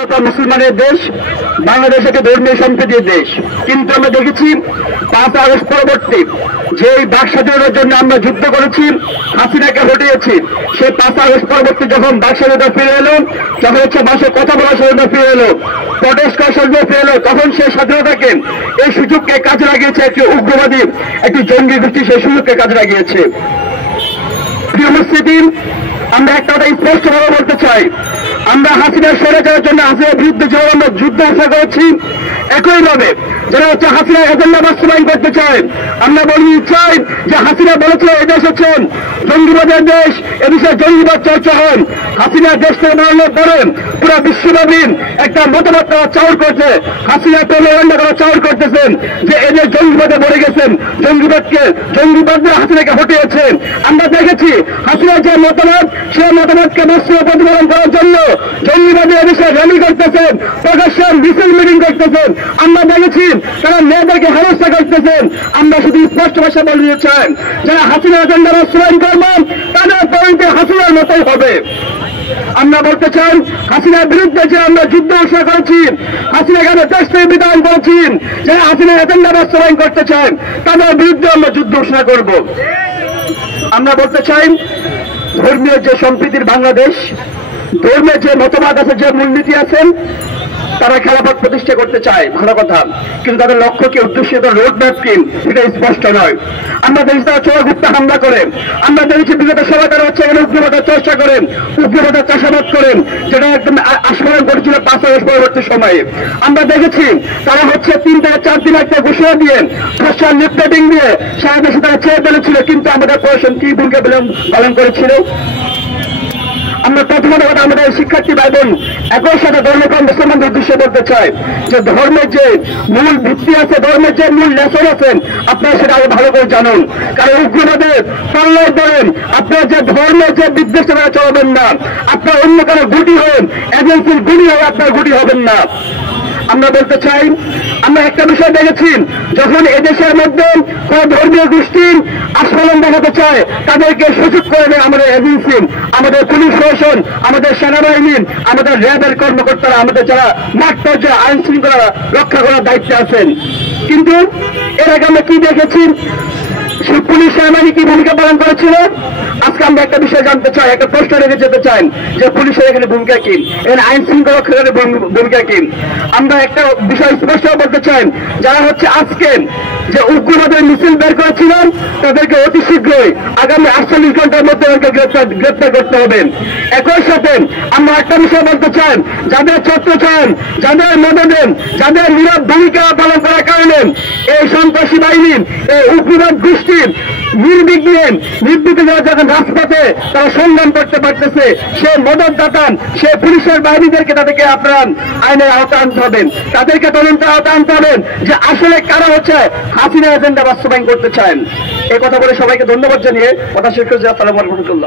মুসলমানের দেশ বাংলাদেশ একটা ধর্মীয় সম্প্রীতির দেশ, কিন্তু আমরা দেখেছি 5 আগস্ট পরবর্তী যে বাক স্বাধীনতার জন্য আমরা যুদ্ধ করেছি, হাসিনাকে হটিয়েছি, সেই 5 আগস্ট পরবর্তী যখন বাক স্বাধীনতা ফিরে এলো, যখন ভাষায় কথা বলার স্বাধীনতা ফিরে এলো, প্রটেস্ট করার স্বাধীনতা ফিরে এলো, তখন সেই স্বাধীনতাকে, এই সুযোগকে কাজে লাগিয়েছে একটি উগ্রবাদী, একটি জঙ্গি গোষ্ঠী সেই সুযোগকে কাজে লাগিয়েছে। প্রিয় মুসলিম, আমরা একটা কথা স্পষ্টভাবে বলতে চাই, আমরা হাসিনা সরে যাওয়ার জন্য হাসিনার বিরুদ্ধে যেভাবে আমরা যুদ্ধ ঘোষণা করেছি, একইভাবে যারা হাসিনা এজেন্ডা বাস্তবায়ন করতে চায়, আমরা বলি চাই যে হাসিনা বলেছে এদেশ হচ্ছে জঙ্গিবাদের দেশ, এদেশে জঙ্গিবাদ চর্চা হয়। হাসিনা দেশ থেকে বানানোর পরে পুরো বিশ্বব্যাপী একটা মতামত তারা চাউর করছে, হাসিনা প্রলোভন তারা চাউর করতেছেন যে এদের জঙ্গিবাদে মরে গেছেন, জঙ্গিবাদরা হাসিনাকে হটিয়েছে। আমরা দেখেছি হাসিনার যে মতামত, সেই মতামতকে বাস্তবে প্রতিপালন করার জন্য জঙ্গিবাদী এদেশে র্যালি করতেছেন, প্রকাশ্যে মিছিল মিটিং করতেছেন। আমরা দেখেছি তারা মেয়েদেরকে হেনস্থা করতেছেন। আমরা শুধু স্পষ্ট ভাষা বলতে চাই, যারা হাসিনা এজেন্ডা বাস্তবায়ন করবেন তাদের পয়েন্টে হাসিনার মতোই হবে। আমরা বলতে চাই, হাসিনার বিরুদ্ধে যে আমরা যুদ্ধ ঘোষণা করেছি, হাসিনাকে আমরা দেশ থেকে বিধান করেছি, যারা হাসিনার এজেন্ডা বাস্তবায়ন করতে চান তাদের বিরুদ্ধে আমরা যুদ্ধ ঘোষণা করব। আমরা বলতে চাই, ধর্মীয় যে সম্প্রীতির বাংলাদেশ, ধর্মের যে মতবাদ আছে, যে মূলনীতি আছেন, তারা খেলাফত প্রতিষ্ঠা করতে চায়, ভালো কথা, কিন্তু তাদের লক্ষ্য কি, উদ্দেশ্য, রোড ম্যাপ কি, এটা স্পষ্ট নয়। আমরা দেখি তারা চোরাগুপ্তা হামলা করেন, আমরা দেখেছি বিগত সময় তারা হচ্ছে এখানে উগ্রবাদের চর্চা করেন, উগ্রবাদের চাষাবাদ করেন, যেটা একদম আস্ফোরণ করেছিল 5 আগস্ট পরবর্তী সময়ে। আমরা দেখেছি তারা হচ্ছে 3 থেকে 4 দিন একটা ঘোষণা দিয়ে, সোশ্যাল লিফলেটিং দিয়ে সারা দেশে তারা চেয়ে ফেলেছিল, কিন্তু আমাদের প্রশাসন কি ভূমিকা পালন করেছিল? আমরা প্রথমত কথা আমাদের শিক্ষার্থী ভাই বোন একই সাথে ধর্মপ্রাণ মুসলমানদের উদ্দেশ্যে বলতে চাই যে ধর্মের যে মূল ভিত্তি আছে, ধর্মের যে মূল লেসন আছেন, আপনারা সেটা আরো ভালো করে জানুন। কারণ উগ্রবাদের পাল্লায় ধরেন আপনার যে ধর্মের যে বিদ্বেষ চলবেন না, আপনার অন্য কারো গুটি হন, এজেন্সির গুলি হয়ে আপনার গুটি হবেন না। আমরা বলতে চাই, আমরা একটা বিষয় দেখেছি, যখন এদেশের মধ্যে কোন ধর্মীয় গোষ্ঠীর আস্ফালন দেখাতে চায়, তাদেরকে সুযোগ করে দেয় আমাদের এজেন্সি, আমাদের পুলিশ প্রশাসন, আমাদের সেনাবাহিনী, আমাদের র্যাবের কর্মকর্তারা, আমাদের যারা মাঠ পর্যায়ে আইন শৃঙ্খলা রক্ষা করার দায়িত্বে আছেন। কিন্তু এর আগে আমরা কি দেখেছি, সেই পুলিশ সেনাবাহিনী কি ভূমিকা পালন করেছিল? আজকে আমরা একটা বিষয় জানতে চাই, একটা প্রশ্ন রেখে যেতে চাই যে পুলিশের এখানে ভূমিকা কি, এখানে আইন শৃঙ্খলা রক্ষাকারী ভূমিকা কি? আমরা একটা বিষয় স্পষ্ট বলতে চাই, যারা হচ্ছে আজকে যে উগ্রবাদের মিছিল বের করেছিলেন, তাদেরকে অতি শীঘ্রই আগামী 48 ঘন্টার মধ্যে গ্রেপ্তার করতে হবে। একই সাথে আমরা একটা বিষয় বলতে চাই, যাদের ছত্র চান, যাদের মদদেন, যাদের নীরব ভূমিকা পালন করার কারণে এই সন্ত্রাসী বাহিনী, এই উগ্রবাদ গোষ্ঠীর নির্বিঘ্নে যারা যখন রাজপথে তারা সংগ্রাম করতে পারতেছে, সে মদত দাতান, সে পুলিশের বাহিনীদেরকে তাদেরকে আপনার আইনের আওতায় আনতে হবেন, তাদেরকে তদন্তের আওতায় আনতে হবেন যে আসলে কারা হচ্ছে হাসিনা এজেন্ডা বাস্তবায়ন করতে চান। এই কথা বলে সবাইকে ধন্যবাদ জানিয়ে কথা শেষ করছি। আসসালামু আলাইকুম।